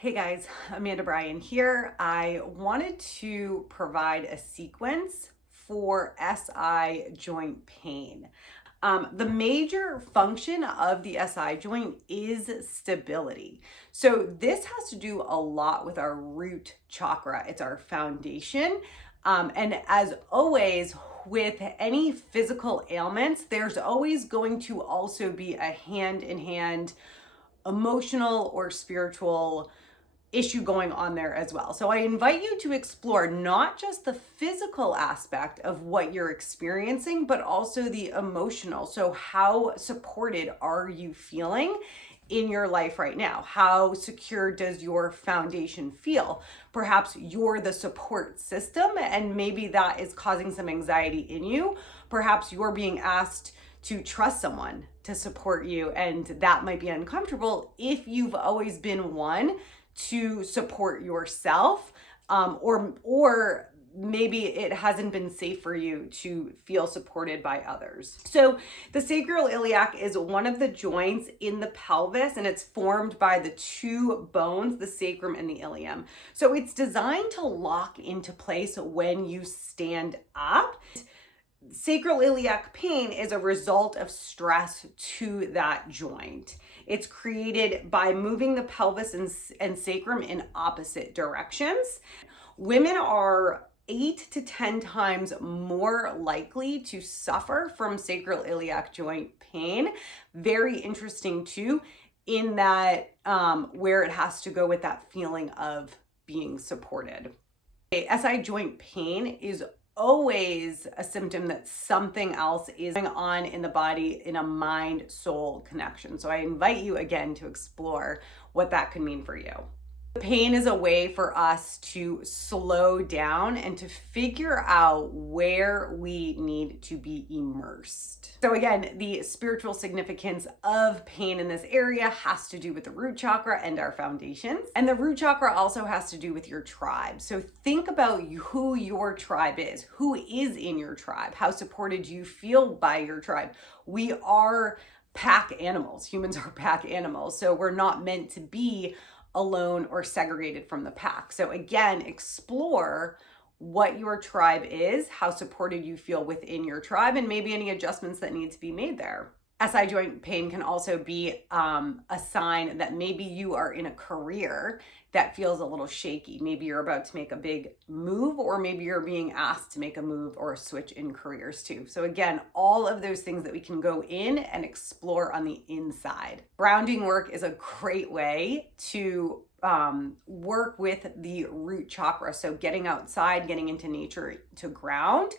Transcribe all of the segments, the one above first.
Hey guys, Amanda Bryan here. I wanted to provide a sequence for SI joint pain. The major function of the SI joint is stability. So this has to do a lot with our root chakra. It's our foundation. And as always, with any physical ailments, there's always going to also be a hand in hand emotional or spiritual issue going on there as well. So I invite you to explore not just the physical aspect of what you're experiencing, but also the emotional. So how supported are you feeling in your life right now? How secure does your foundation feel? Perhaps you're the support system and maybe that is causing some anxiety in you. Perhaps you're being asked to trust someone to support you, and that might be uncomfortable if you've always been one to support yourself, or maybe it hasn't been safe for you to feel supported by others. So the sacroiliac is one of the joints in the pelvis, and it's formed by the two bones, the sacrum and the ilium. So it's designed to lock into place when you stand up. Sacroiliac pain is a result of stress to that joint. It's created by moving the pelvis and sacrum in opposite directions. Women are 8 to 10 times more likely to suffer from sacroiliac joint pain. Very interesting too, in that where it has to go with that feeling of being supported. SI joint pain is always a symptom that something else is going on in the body in a mind-soul connection. So I invite you again to explore what that could mean for you. Pain is a way for us to slow down and to figure out where we need to be immersed. So again, the spiritual significance of pain in this area has to do with the root chakra and our foundations. And the root chakra also has to do with your tribe. So think about who your tribe is, who is in your tribe, how supported you feel by your tribe. We are pack animals. Humans are pack animals. So we're not meant to be alone or segregated from the pack. So again, explore what your tribe is, how supported you feel within your tribe, and maybe any adjustments that need to be made there. SI joint pain can also be a sign that maybe you are in a career that feels a little shaky. Maybe you're about to make a big move, or maybe you're being asked to make a move or a switch in careers too. So again, all of those things that we can go in and explore on the inside. Grounding work is a great way to work with the root chakra. So getting outside, getting into nature to ground,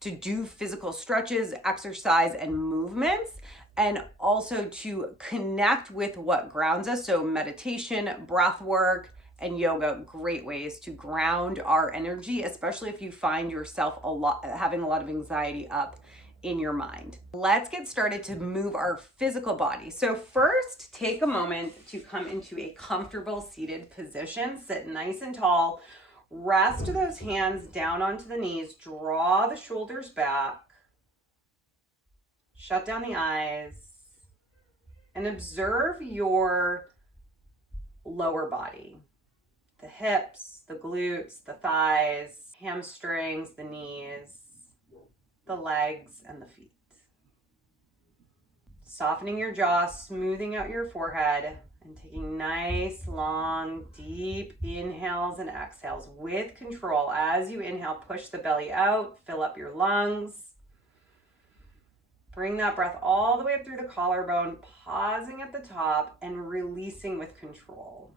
to do physical stretches, exercise, and movements, and also to connect with what grounds us. So meditation, breath work, and yoga, great ways to ground our energy, especially if you find yourself having a lot of anxiety up in your mind. Let's get started to move our physical body. So first, take a moment to come into a comfortable seated position. Sit nice and tall. Rest those hands down onto the knees. Draw the shoulders back. Shut down the eyes. And observe your lower body. The hips, the glutes, the thighs, hamstrings, the knees, the legs, and the feet. Softening your jaw, smoothing out your forehead, and taking nice, long, deep inhales and exhales with control. As you inhale, push the belly out, fill up your lungs. Bring that breath all the way up through the collarbone, pausing at the top and releasing with control.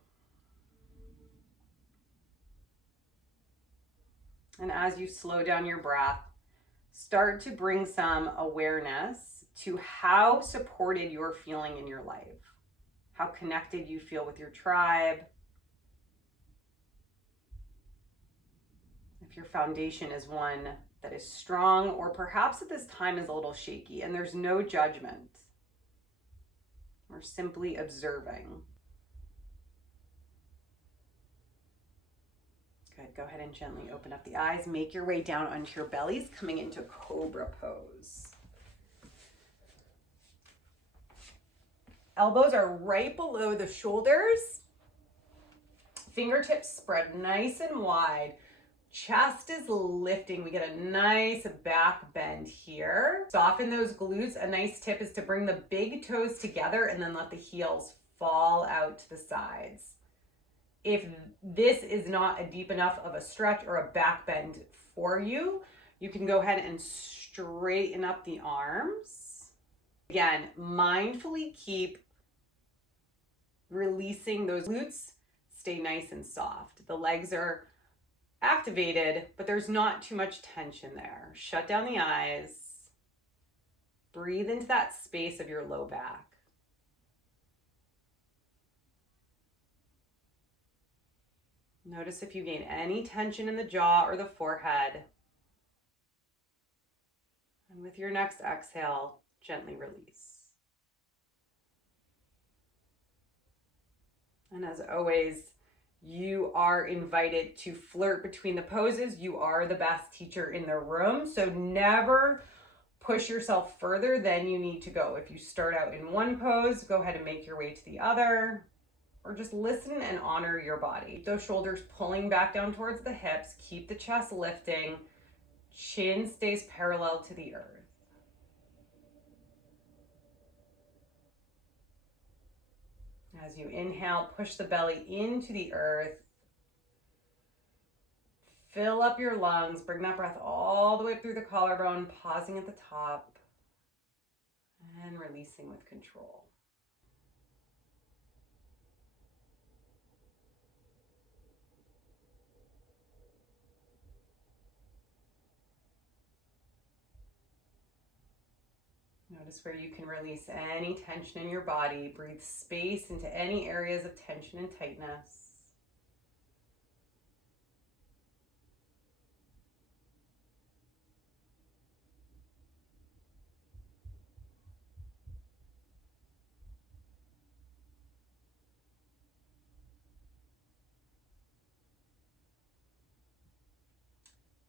And as you slow down your breath, start to bring some awareness to how supported you're feeling in your life, how connected you feel with your tribe. If your foundation is one that is strong, or perhaps at this time is a little shaky, and there's no judgment. We're simply observing. Good. Go ahead and gently open up the eyes. Make your way down onto your bellies, coming into cobra pose. Elbows are right below the shoulders. Fingertips spread nice and wide. Chest is lifting. We get a nice back bend here. Soften those glutes. A nice tip is to bring the big toes together and then let the heels fall out to the sides. If this is not a deep enough of a stretch or a back bend for you, you can go ahead and straighten up the arms. Again, mindfully keep releasing those glutes. Stay nice and soft. The legs are activated, but there's not too much tension there. Shut down the eyes. Breathe into that space of your low back. Notice if you gain any tension in the jaw or the forehead. And with your next exhale, gently release. And as always, you are invited to flirt between the poses. You are the best teacher in the room, so never push yourself further than you need to go. If you start out in one pose, go ahead and make your way to the other, or just listen and honor your body. Keep those shoulders pulling back down towards the hips. Keep the chest lifting. Chin stays parallel to the earth. As you inhale, push the belly into the earth. Fill up your lungs. Bring that breath all the way up through the collarbone, pausing at the top and releasing with control. Notice where you can release any tension in your body. Breathe space into any areas of tension and tightness.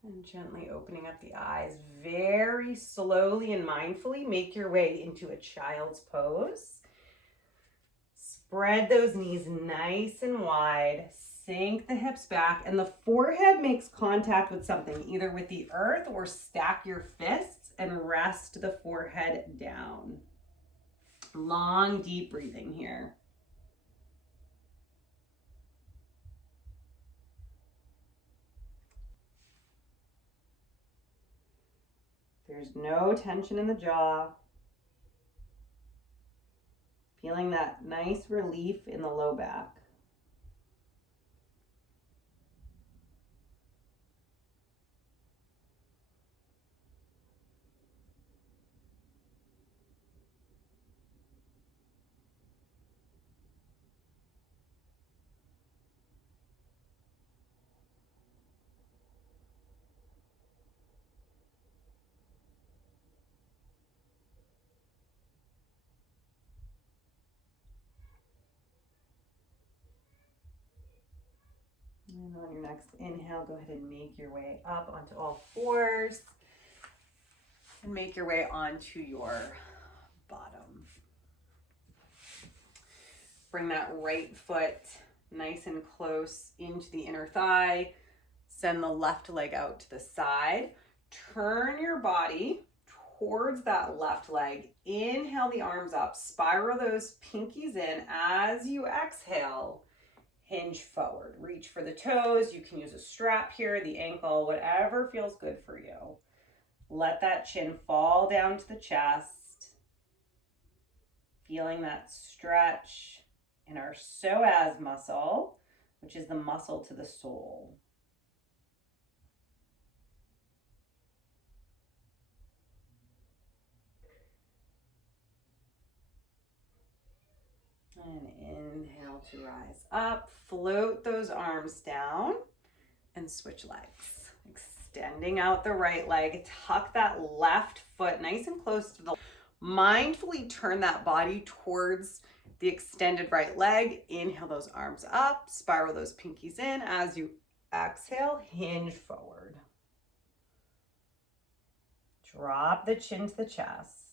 And gently opening up the eyes, very slowly and mindfully make your way into a child's pose. Spread those knees nice and wide, sink the hips back, and the forehead makes contact with something, either with the earth or stack your fists and rest the forehead down. Long, deep breathing here. There's no tension in the jaw. Feeling that nice relief in the low back. And on your next inhale, go ahead and make your way up onto all fours and make your way onto your bottom. Bring that right foot nice and close into the inner thigh. Send the left leg out to the side. Turn your body towards that left leg. Inhale the arms up. Spiral those pinkies in. As you exhale, hinge forward. Reach for the toes. You can use a strap here, the ankle, whatever feels good for you. Let that chin fall down to the chest. Feeling that stretch in our psoas muscle, which is the muscle to the soul. And inhale to rise up. Float those arms down and switch legs. Extending out the right leg. Tuck that left foot nice and close to the. Mindfully turn that body towards the extended right leg. Inhale those arms up. Spiral those pinkies in. As you exhale, hinge forward. Drop the chin to the chest.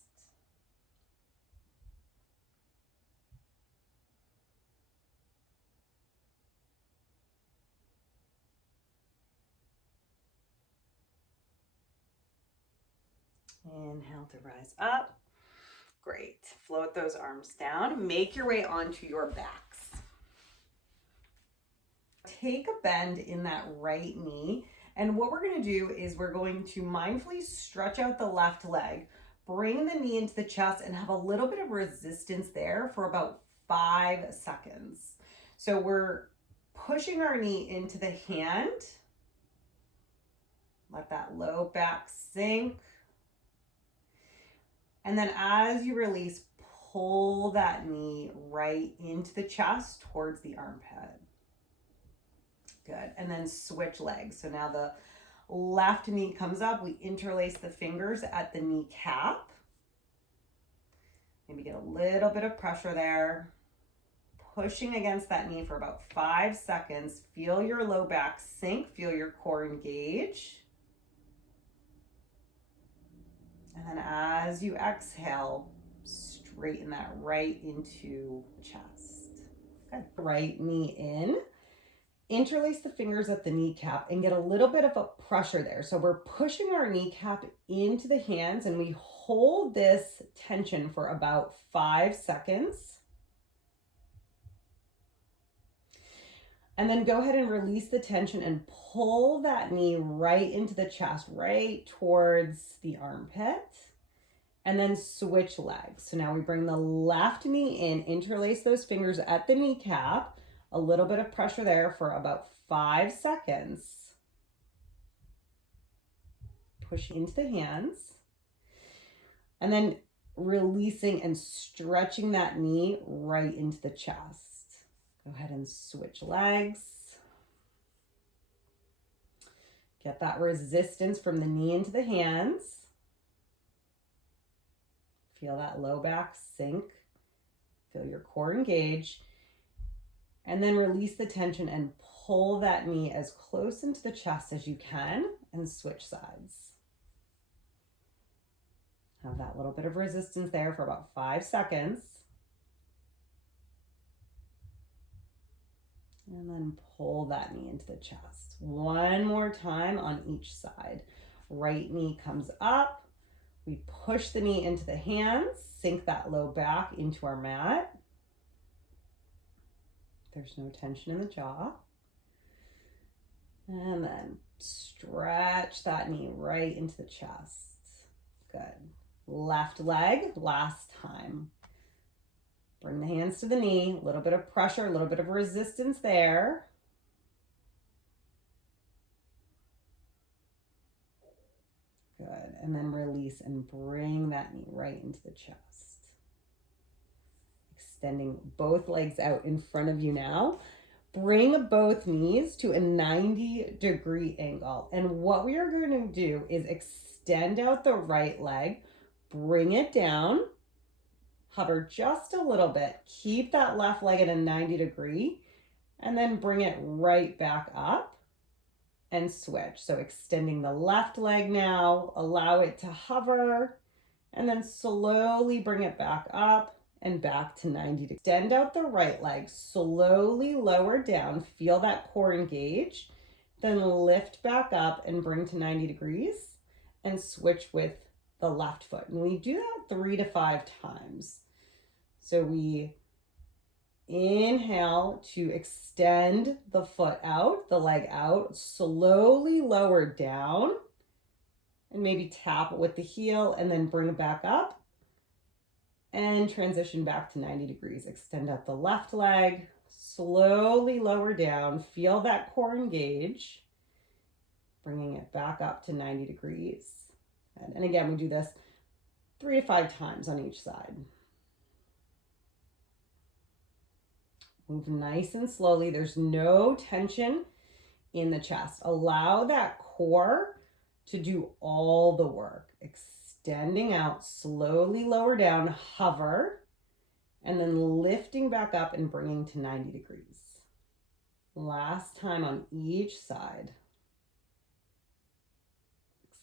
Inhale to rise up. Great. Float those arms down. Make your way onto your backs. Take a bend in that right knee. And what we're going to do is we're going to mindfully stretch out the left leg, bring the knee into the chest, and have a little bit of resistance there for about 5 seconds. So we're pushing our knee into the hand. Let that low back sink. And then as you release, pull that knee right into the chest towards the armpit. Good. And then switch legs. So now the left knee comes up. We interlace the fingers at the kneecap. Maybe get a little bit of pressure there. Pushing against that knee for about 5 seconds. Feel your low back sink. Feel your core engage. And then as you exhale, straighten that right into the chest. Good. Right knee in. Interlace the fingers at the kneecap and get a little bit of a pressure there. So we're pushing our kneecap into the hands and we hold this tension for about 5 seconds. And then go ahead and release the tension and pull that knee right into the chest, right towards the armpit. And then switch legs. So now we bring the left knee in, interlace those fingers at the kneecap. A little bit of pressure there for about 5 seconds. Push into the hands. And then releasing and stretching that knee right into the chest. Go ahead and switch legs. Get that resistance from the knee into the hands. Feel that low back sink. Feel your core engage. And then release the tension and pull that knee as close into the chest as you can and switch sides. Have that little bit of resistance there for about 5 seconds. And then pull that knee into the chest. One more time on each side. Right knee comes up. We push the knee into the hands, sink that low back into our mat. There's no tension in the jaw. And then stretch that knee right into the chest. Good. Left leg, last time. Bring the hands to the knee, a little bit of pressure, a little bit of resistance there. Good. And then release and bring that knee right into the chest. Extending both legs out in front of you now. Bring both knees to a 90-degree angle. And what we are going to do is extend out the right leg, bring it down, hover just a little bit, keep that left leg at a 90-degree, and then bring it right back up and switch. So extending the left leg now, allow it to hover, and then slowly bring it back up and back to 90 degrees. Extend out the right leg, slowly lower down, feel that core engage, then lift back up and bring to 90 degrees and switch with the left foot. And we do that 3 to 5 times. So we inhale to extend the foot out, the leg out, slowly lower down, and maybe tap with the heel and then bring it back up. And transition back to 90 degrees. Extend out the left leg, slowly lower down, feel that core engage, bringing it back up to 90 degrees. And again, we do this 3 to 5 times on each side. Move nice and slowly. There's no tension in the chest. Allow that core to do all the work. Extending out, slowly lower down, hover, and then lifting back up and bringing to 90 degrees. Last time on each side.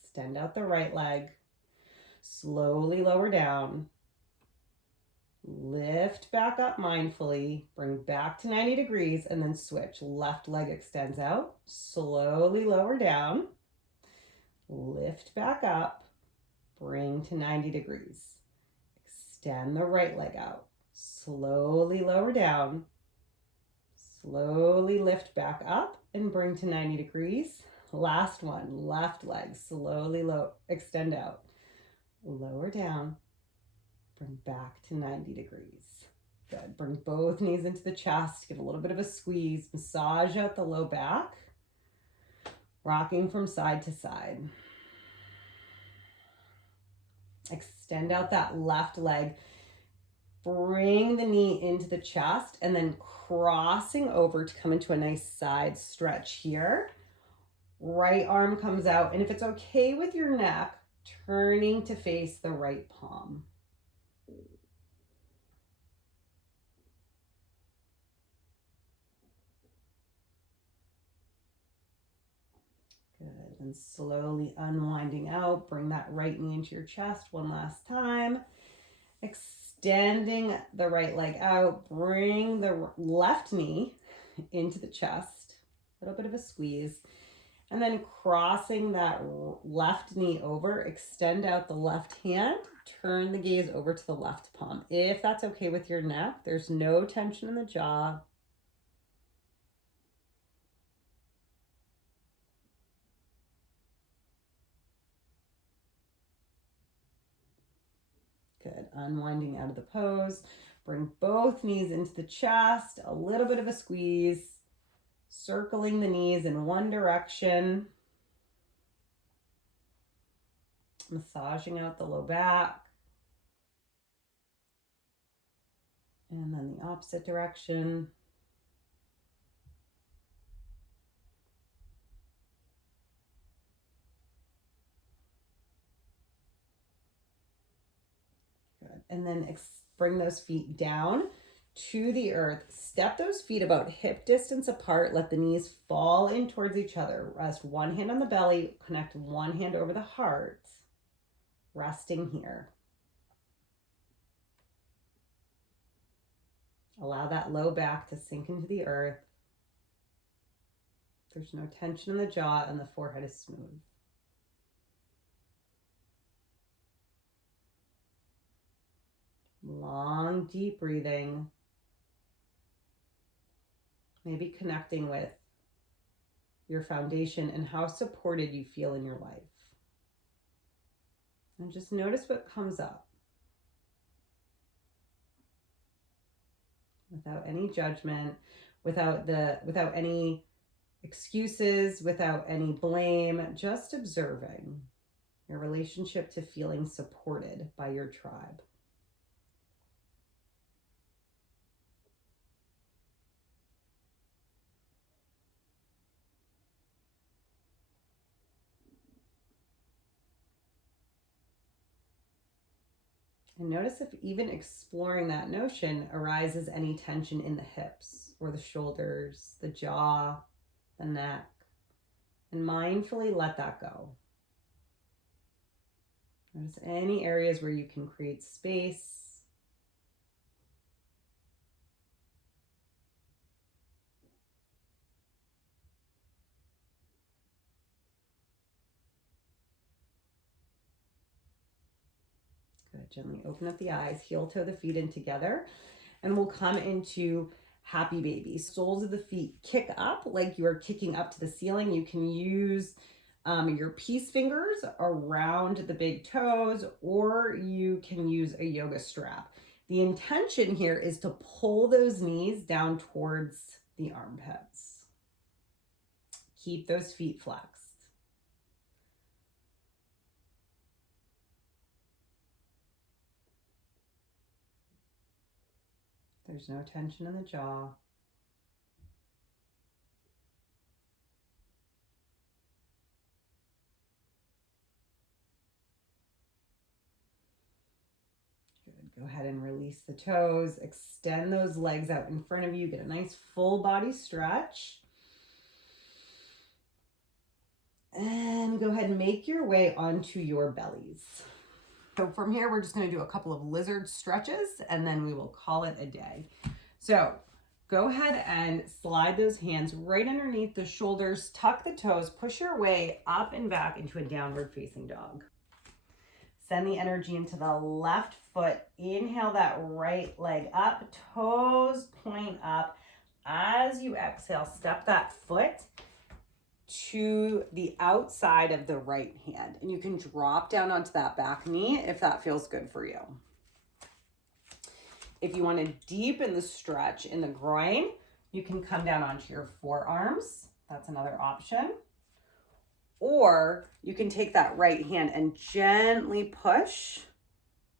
Extend out the right leg, slowly lower down, lift back up mindfully, bring back to 90 degrees, and then switch. Left leg extends out, slowly lower down, lift back up, Bring to 90 degrees. Extend the right leg out. Slowly lower down. Slowly lift back up and bring to 90 degrees. Last one, left leg, slowly extend out. Lower down, bring back to 90 degrees. Good, bring both knees into the chest, give a little bit of a squeeze, massage out the low back, rocking from side to side. Extend out that left leg, bring the knee into the chest, and then crossing over to come into a nice side stretch here. Right arm comes out, and if it's okay with your neck, turning to face the right palm. Good, and slowly unwinding out, bring that right knee into your chest one last time. Extending the right leg out, bring the left knee into the chest, a little bit of a squeeze. And then crossing that left knee over, extend out the left hand, turn the gaze over to the left palm. If that's okay with your neck, there's no tension in the jaw. Good, unwinding out of the pose. Bring both knees into the chest, a little bit of a squeeze. Circling the knees in one direction. Massaging out the low back. And then the opposite direction. Good. And then bring those feet down to the earth. Step those feet about hip distance apart. Let the knees fall in towards each other. Rest one hand on the belly. Connect one hand over the heart. Resting here. Allow that low back to sink into the earth. There's no tension in the jaw and the forehead is smooth. Long, deep breathing. Maybe connecting with your foundation and how supported you feel in your life. And just notice what comes up. Without any judgment, without any excuses, without any blame, just observing your relationship to feeling supported by your tribe. And notice if even exploring that notion arises any tension in the hips or the shoulders, the jaw, the neck, and mindfully let that go. Notice any areas where you can create space. Good. Gently open up the eyes, heel toe the feet in together, and we'll come into happy baby. Soles of the feet kick up like you are kicking up to the ceiling. You can use your peace fingers around the big toes, or you can use a yoga strap. The intention here is to pull those knees down towards the armpits. Keep those feet flexed. There's no tension in the jaw. Good. Go ahead and release the toes. Extend those legs out in front of you. Get a nice full body stretch. And go ahead and make your way onto your bellies. So from here, we're just going to do a couple of lizard stretches and then we will call it a day. So go ahead and slide those hands right underneath the shoulders, tuck the toes, push your way up and back into a downward facing dog. Send the energy into the left foot. Inhale that right leg up, toes point up. As you exhale, step that foot to the outside of the right hand. And you can drop down onto that back knee if that feels good for you. If you want to deepen the stretch in the groin, you can come down onto your forearms. That's another option. Or you can take that right hand and gently push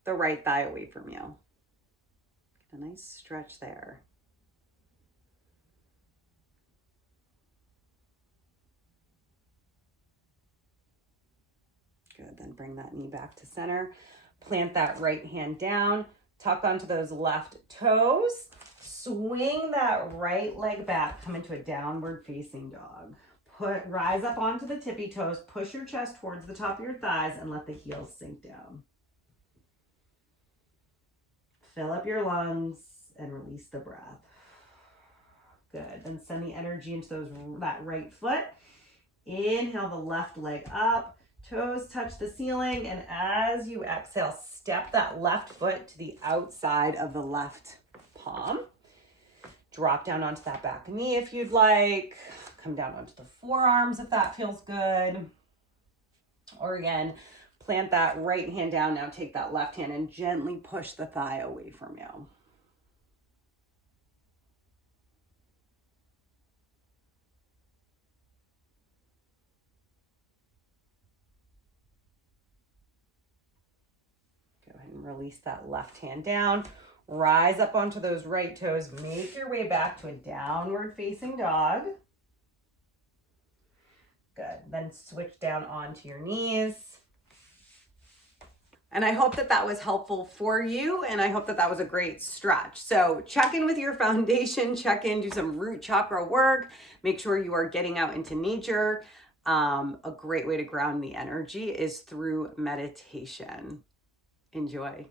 the right thigh away from you. Get a nice stretch there. Good, then bring that knee back to center. Plant that right hand down, tuck onto those left toes, swing that right leg back, come into a downward facing dog. Rise up onto the tippy toes, push your chest towards the top of your thighs and let the heels sink down. Fill up your lungs and release the breath. Good, then send the energy into that right foot. Inhale the left leg up, toes touch the ceiling, and as you exhale, step that left foot to the outside of the left palm. Drop down onto that back knee if you'd like. Come down onto the forearms if that feels good. Or again, plant that right hand down. Now take that left hand and gently push the thigh away from you. Go ahead and release that left hand down. Rise up onto those right toes. Make your way back to a downward facing dog. Good. Then switch down onto your knees. And I hope that that was helpful for you. And I hope that that was a great stretch. So check in with your foundation, check in, do some root chakra work. Make sure you are getting out into nature. A great way to ground the energy is through meditation. Enjoy.